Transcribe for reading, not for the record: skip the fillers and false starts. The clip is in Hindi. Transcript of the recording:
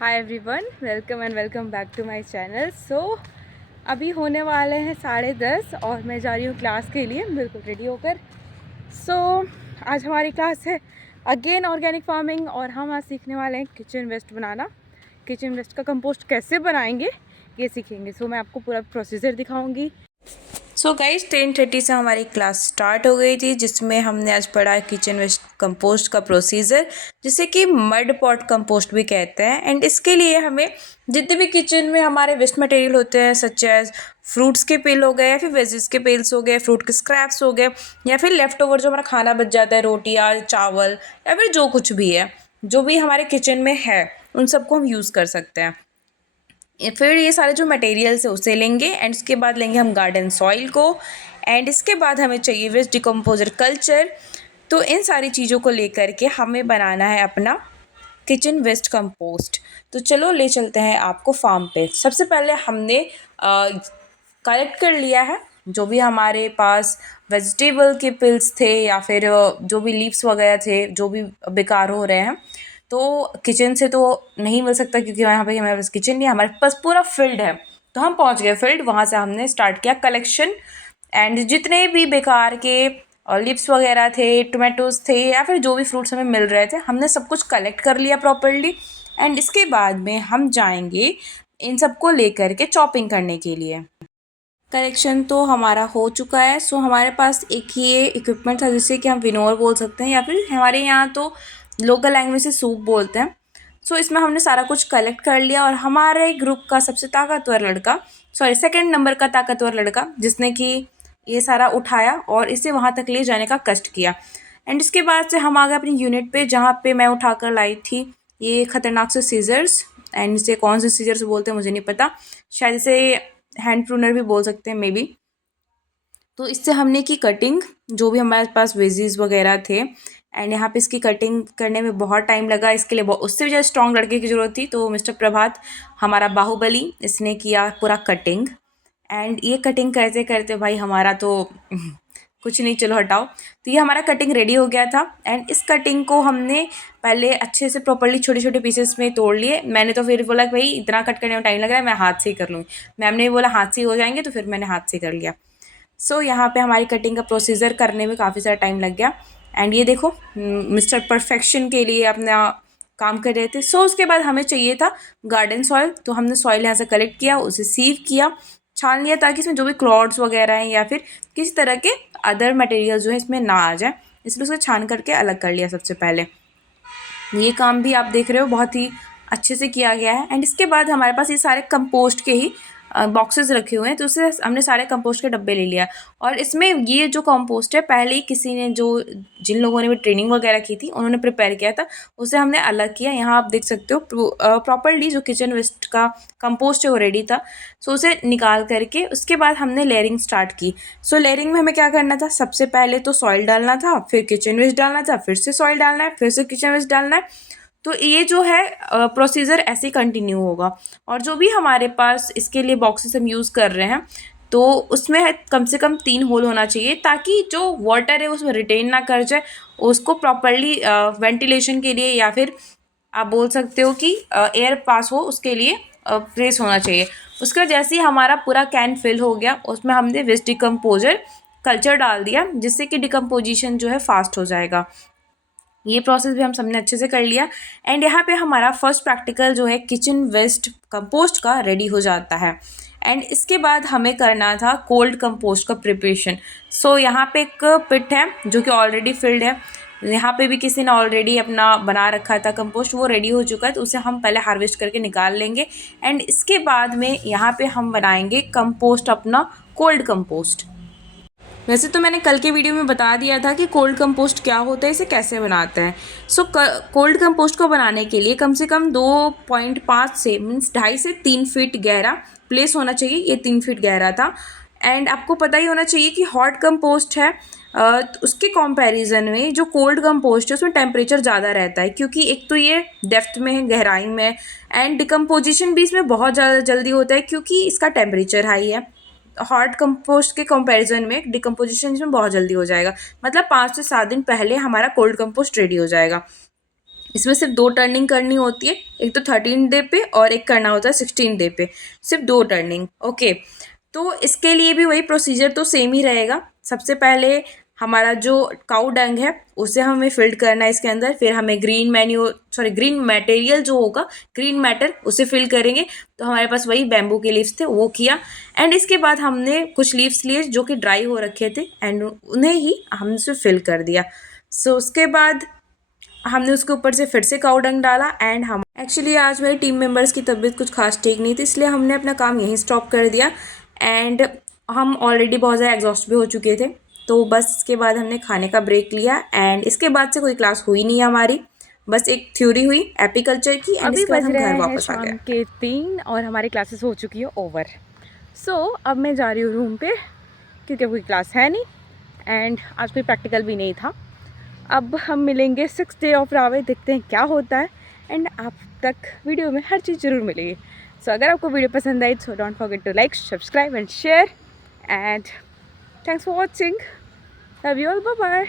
Hi everyone, welcome and welcome back to my channel. अभी होने वाले हैं 10:30 और मैं जा रही हूँ क्लास के लिए बिल्कुल रेडी होकर। सो आज हमारी क्लास है अगेन ऑर्गेनिक फार्मिंग और हम आज सीखने वाले हैं किचन वेस्ट बनाना। किचन वेस्ट का कंपोस्ट कैसे बनाएंगे ये सीखेंगे। मैं आपको पूरा प्रोसीजर दिखाऊंगी। गाइज 10:30 से हमारी क्लास स्टार्ट हो गई थी, जिसमें हमने आज पढ़ा किचन वेस्ट कंपोस्ट का प्रोसीजर, जिसे कि मड पॉट कंपोस्ट भी कहते हैं। एंड इसके लिए हमें जितने भी किचन में हमारे वेस्ट मटेरियल होते हैं, सच एज फ्रूट्स के पेल हो गए या फिर वेजिस के पेल्स हो गए, फ्रूट के स्क्रैप्स हो गए, या फिर लेफ्ट ओवर जो हमारा खाना बच जाता है, रोटियाँ, चावल या फिर जो कुछ भी है, जो भी हमारे किचन में है, उन सबको हम यूज़ कर सकते हैं। फिर ये सारे जो मटेरियल्स है उसे लेंगे एंड उसके बाद लेंगे हम गार्डन सॉइल को, एंड इसके बाद हमें चाहिए वेस्ट डिकम्पोजर कल्चर। तो इन सारी चीज़ों को लेकर के हमें बनाना है अपना किचन वेस्ट कंपोस्ट। तो चलो ले चलते हैं आपको फार्म पे। सबसे पहले हमने कलेक्ट कर लिया है जो भी हमारे पास वेजिटेबल के पिल्स थे या फिर जो भी लीव्स वगैरह थे जो भी बेकार हो रहे हैं। तो किचन से तो नहीं मिल सकता क्योंकि यहाँ पे हमारे पास किचन नहीं है, हमारे पास पूरा फील्ड है। तो हम पहुँच गए फील्ड, वहाँ से हमने स्टार्ट किया कलेक्शन। एंड जितने भी बेकार के लिप्स वगैरह थे, टोमेटोज़ थे या फिर जो भी फ्रूट्स हमें मिल रहे थे, हमने सब कुछ कलेक्ट कर लिया प्रॉपर्ली। एंड इसके बाद में हम जाएंगे इन सबको लेकर के चॉपिंग करने के लिए। कलेक्शन तो हमारा हो चुका है। हमारे पास एक ये इक्विपमेंट था जिसे कि हम विनोर बोल सकते हैं या फिर हमारे यहाँ तो लोकल लैंग्वेज से सूप बोलते हैं। इसमें हमने सारा कुछ कलेक्ट कर लिया और हमारे ग्रुप का सबसे ताकतवर लड़का, सेकंड नंबर का ताकतवर लड़का, जिसने कि ये सारा उठाया और इसे वहाँ तक ले जाने का कष्ट किया। एंड इसके बाद से हम आ गए अपनी यूनिट पे, जहाँ पे मैं उठा कर लाई थी ये खतरनाक से सीजर्स। एंड इसे कौन से सीजर्स बोलते हैं मुझे नहीं पता, शायद इसे हैंड प्रूनर भी बोल सकते हैं मे बी। तो इससे हमने की कटिंग, जो भी हमारे पास वेजीज वगैरह थे। एंड यहाँ पे इसकी कटिंग करने में बहुत टाइम लगा। इसके लिए उससे भी ज़्यादा स्ट्रॉन्ग लड़के की ज़रूरत थी। तो मिस्टर प्रभात, हमारा बाहुबली, इसने किया पूरा कटिंग। एंड ये कटिंग करते करते भाई हमारा तो कुछ नहीं, चलो हटाओ। तो ये हमारा कटिंग रेडी हो गया था। एंड इस कटिंग को हमने पहले अच्छे से प्रॉपर्ली छोटे छोटे पीसेस में तोड़ लिए। मैंने तो फिर बोला कि भाई इतना कट करने में टाइम लग रहा है, मैं हाथ से ही कर लूँगी। मैम ने भी बोला हाथ से ही हो जाएंगे, तो फिर मैंने हाथ से कर लिया। यहाँ पे हमारी कटिंग का प्रोसीजर करने में काफ़ी सारा टाइम लग गया। एंड ये देखो मिस्टर परफेक्शन के लिए अपना काम कर रहे थे। उसके बाद हमें चाहिए था गार्डन सॉइल। तो हमने सॉइल यहाँ से कलेक्ट किया, उसे सीव किया, छान लिया, ताकि इसमें जो भी क्लॉड्स वगैरह हैं या फिर किसी तरह के अदर मटेरियल जो है इसमें ना आ जाए, इसलिए उसे छान करके अलग कर लिया सबसे पहले। ये काम भी आप देख रहे हो बहुत ही अच्छे से किया गया है। एंड इसके बाद हमारे पास ये सारे कंपोस्ट के ही बॉक्सेस रखे हुए हैं। तो उससे हमने सारे कंपोस्ट के डब्बे ले लिया। और इसमें ये जो कंपोस्ट है, पहले ही किसी ने, जो जिन लोगों ने भी ट्रेनिंग वगैरह की थी, उन्होंने प्रिपेयर किया था, उसे हमने अलग किया। यहाँ आप देख सकते हो प्रॉपर्ली जो किचन वेस्ट का कंपोस्ट है वो रेडी था। उसे निकाल करके उसके बाद हमने लेयरिंग स्टार्ट की। लेयरिंग में हमें क्या करना था, सबसे पहले तो सॉइल डालना था, फिर किचन वेस्ट डालना था, फिर से सॉइल डालना है, फिर से किचन वेस्ट डालना है। तो ये जो है प्रोसीजर ऐसे ही कंटिन्यू होगा। और जो भी हमारे पास इसके लिए बॉक्सेस हम यूज़ कर रहे हैं, तो उसमें कम से कम 3 होल होना चाहिए, ताकि जो वाटर है उसमें रिटेन ना कर जाए, उसको प्रॉपरली वेंटिलेशन के लिए या फिर आप बोल सकते हो कि एयर पास हो, उसके लिए प्रेस होना चाहिए। उसका जैसे ही हमारा पूरा कैन फिल हो गया, उसमें हमने वेस्ट डिकम्पोजर कल्चर डाल दिया, जिससे कि डिकम्पोजिशन जो है फास्ट हो जाएगा। ये प्रोसेस भी हम सबने अच्छे से कर लिया। एंड यहाँ पे हमारा फर्स्ट प्रैक्टिकल जो है किचन वेस्ट कंपोस्ट का रेडी हो जाता है। एंड इसके बाद हमें करना था कोल्ड कंपोस्ट का प्रिपरेशन। यहाँ पे एक पिट है जो कि ऑलरेडी फिल्ड है। यहाँ पे भी किसी ने ऑलरेडी अपना बना रखा था कंपोस्ट, वो रेडी हो चुका है। तो उसे हम पहले हार्वेस्ट करके निकाल लेंगे। एंड इसके बाद में यहाँ पे हम बनाएंगे कंपोस्ट, अपना कोल्ड कंपोस्ट। वैसे तो मैंने कल के वीडियो में बता दिया था कि कोल्ड कंपोस्ट क्या होता है, इसे कैसे बनाते हैं। कोल्ड कंपोस्ट को बनाने के लिए कम से कम 2.5 से मीन्स 2.5 से 3 फीट गहरा प्लेस होना चाहिए। ये 3 फीट गहरा था। एंड आपको पता ही होना चाहिए कि हॉट कंपोस्ट है, उसके कंपैरिजन में जो कोल्ड कंपोस्ट है उसमें टेम्परेचर ज़्यादा रहता है, क्योंकि एक तो ये डेप्थ में है, गहराई में है। एंड डिकम्पोजिशन भी इसमें बहुत ज़्यादा जल्दी होता है, क्योंकि इसका टेम्परेचर हाई है। हॉट कंपोस्ट के कंपैरिजन में डिकम्पोजिशन इसमें बहुत जल्दी हो जाएगा, मतलब 5 से 7 दिन पहले हमारा कोल्ड कंपोस्ट रेडी हो जाएगा। इसमें सिर्फ 2 टर्निंग करनी होती है, एक तो 13 डे पे और एक करना होता है 16 डे पे, सिर्फ 2 टर्निंग। ओके, तो इसके लिए भी वही प्रोसीजर तो सेम ही रहेगा। सबसे पहले हमारा जो काऊ डंग है उसे हमें फिल्ड करना है इसके अंदर, फिर हमें ग्रीन मटेरियल जो होगा, ग्रीन मैटर, उसे फिल करेंगे। तो हमारे पास वही बैम्बू के लीव्स थे, वो किया। एंड इसके बाद हमने कुछ लीव्स लिए जो कि ड्राई हो रखे थे एंड उन्हें ही हमने उसे फिल कर दिया। सो उसके बाद हमने उसके ऊपर से फिर से काऊ डंग डाला। एंड हम एक्चुअली आज मेरे टीम मेंबर्स की तबीयत कुछ खास ठीक नहीं थी, इसलिए हमने अपना काम यहीं स्टॉप कर दिया। एंड हम ऑलरेडी बहुत ज़्यादा एग्जॉस्ट भी हो चुके थे, तो बस इसके बाद हमने खाने का ब्रेक लिया। एंड इसके बाद से कोई क्लास हुई नहीं हमारी, बस एक थ्योरी हुई एपीकल्चर की। एंड अभी इसके बाद बज हम रहे घर हैं वापस आ शाम गए। के 3 और हमारी क्लासेस हो चुकी है ओवर। सो अब मैं जा रही हूँ रूम पे, क्योंकि कोई क्लास है नहीं एंड आज कोई प्रैक्टिकल भी नहीं था। अब हम मिलेंगे 6 डे ऑफ रावे, देखते हैं क्या होता है। एंड आप तक वीडियो में हर चीज़ ज़रूर मिलेगी। सो अगर आपको वीडियो पसंद आई तो don't forget to like, subscribe and share. And thanks for watching. Love you all, bye bye.